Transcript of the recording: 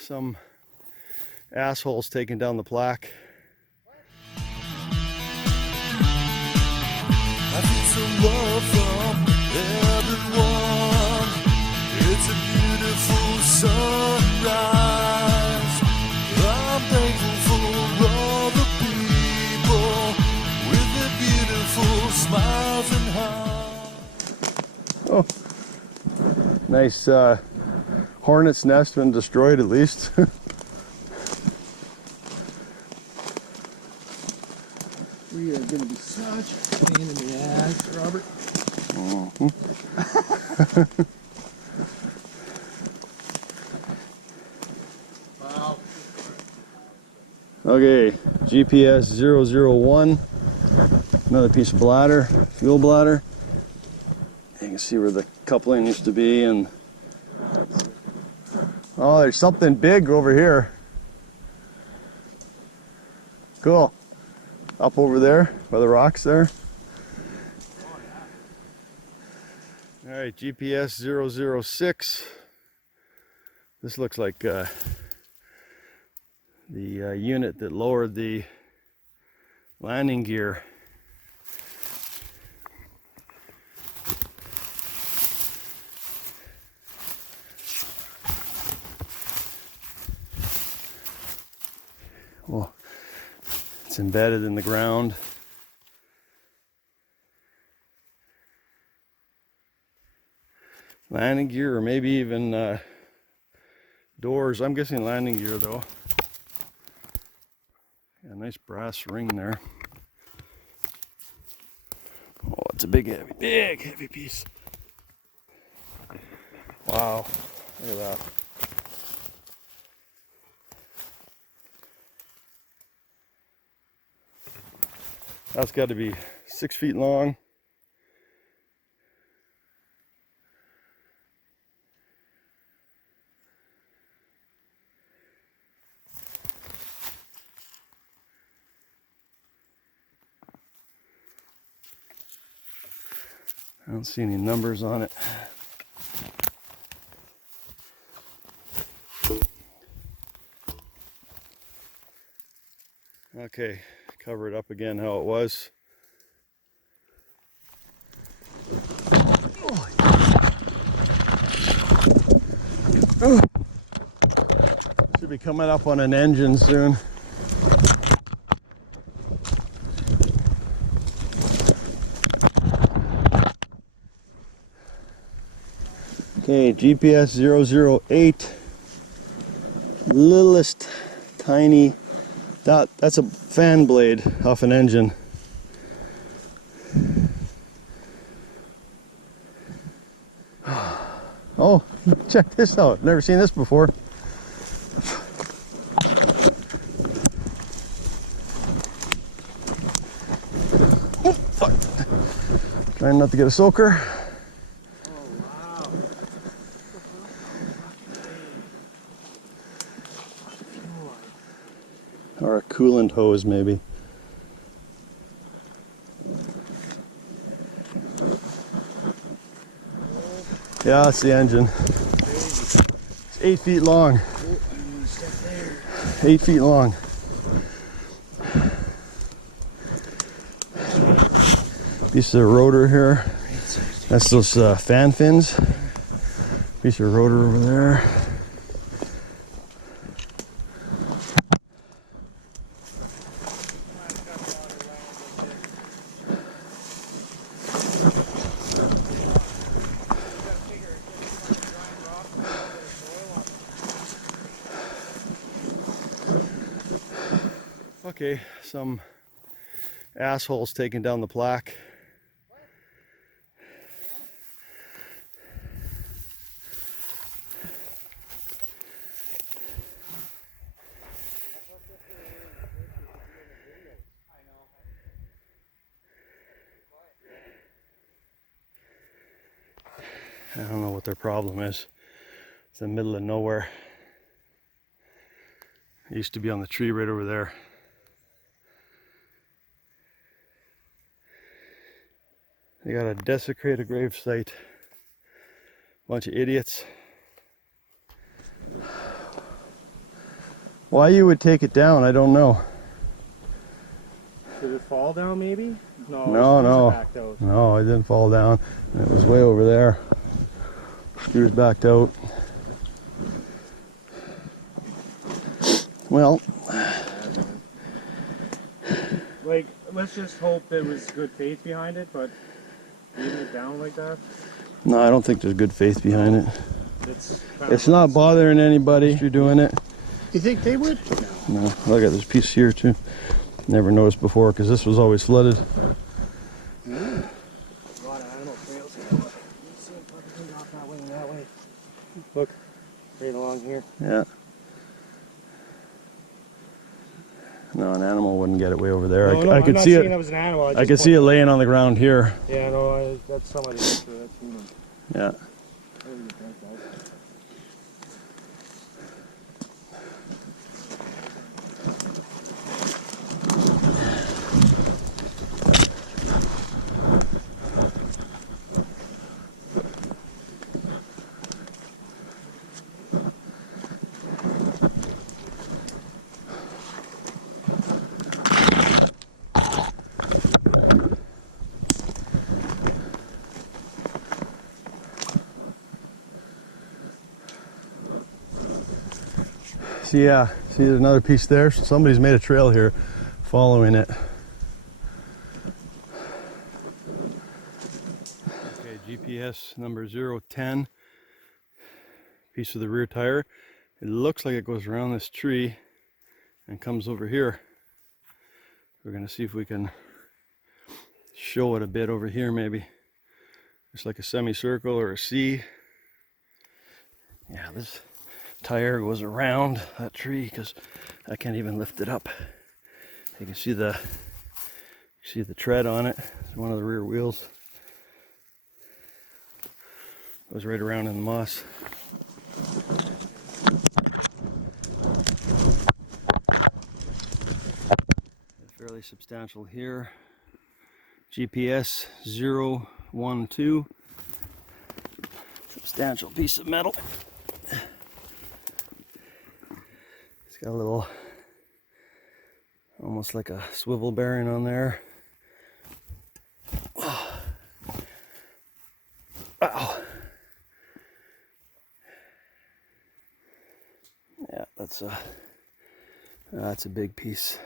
some assholes taking down the plaque. I feel some love from everyone. It's a beautiful sunrise. I'm thankful for all the people with their beautiful smiles and hearts. Oh, nice hornet's nest been destroyed at least. We are going to be such a pain in the ass, Robert. Wow. Okay, GPS 001. Another piece of bladder, fuel bladder. You can see where the coupling used to be, and oh, there's something big over here. Cool. Up over there by the rocks there. All right, GPS 006. This looks like the unit that lowered the landing gear. Well, it's embedded in the ground. Landing gear, or maybe even doors. I'm guessing landing gear though. Yeah, nice brass ring there. Oh, it's a big heavy piece. Wow, look at that. That's got to be 6 feet long. I don't see any numbers on it. Okay, cover it up again how it was. Oh. Should be coming up on an engine soon. Okay, GPS 008. Littlest tiny dot. That's a fan blade off an engine. Oh, check this out. Never seen this before. Oh, fuck. Trying not to get a soaker. Or a coolant hose, maybe. Yeah, that's the engine. It's 8 feet long. 8 feet long. Piece of rotor here. That's those fan fins. Piece of rotor over there. Okay, some assholes taking down the plaque. I don't know what their problem is. It's in the middle of nowhere. It used to be on the tree right over there. They got a desecrated grave site. Bunch of idiots. Why you would take it down, I don't know. Did it fall down maybe? No, No, no. backed out. No, it didn't fall down. It was way over there. Screws backed out. Well, Like, let's just hope there was good faith behind it, but leaving it down like that, no, I don't think there's good faith behind it. it's It's not bothering anybody if you're doing it. You think they would? No, look at this piece here too. Never noticed before because this was always flooded. A lot of animal trails here. You see them fucking off that way and that way. Look, right along here. Yeah. No, an animal wouldn't get it way over there. No, I I'm could not see saying it. it was an animal. I could see it laying on the ground here. Yeah, no, that's somebody. That's human. Yeah. See, yeah, see there's another piece there. So somebody's made a trail here following it. Okay, GPS number 010. Piece of the rear tire. It looks like it goes around this tree and comes over here. We're gonna see if we can show it a bit over here maybe. It's like a semicircle or a C. Yeah, this tire goes around that tree because I can't even lift it up. You can see the tread on it. It's one of the rear wheels. Goes right around in the moss. Fairly substantial here. GPS 012. Substantial piece of metal. It's got a little, almost like a swivel bearing on there. Wow. Yeah, that's a big piece.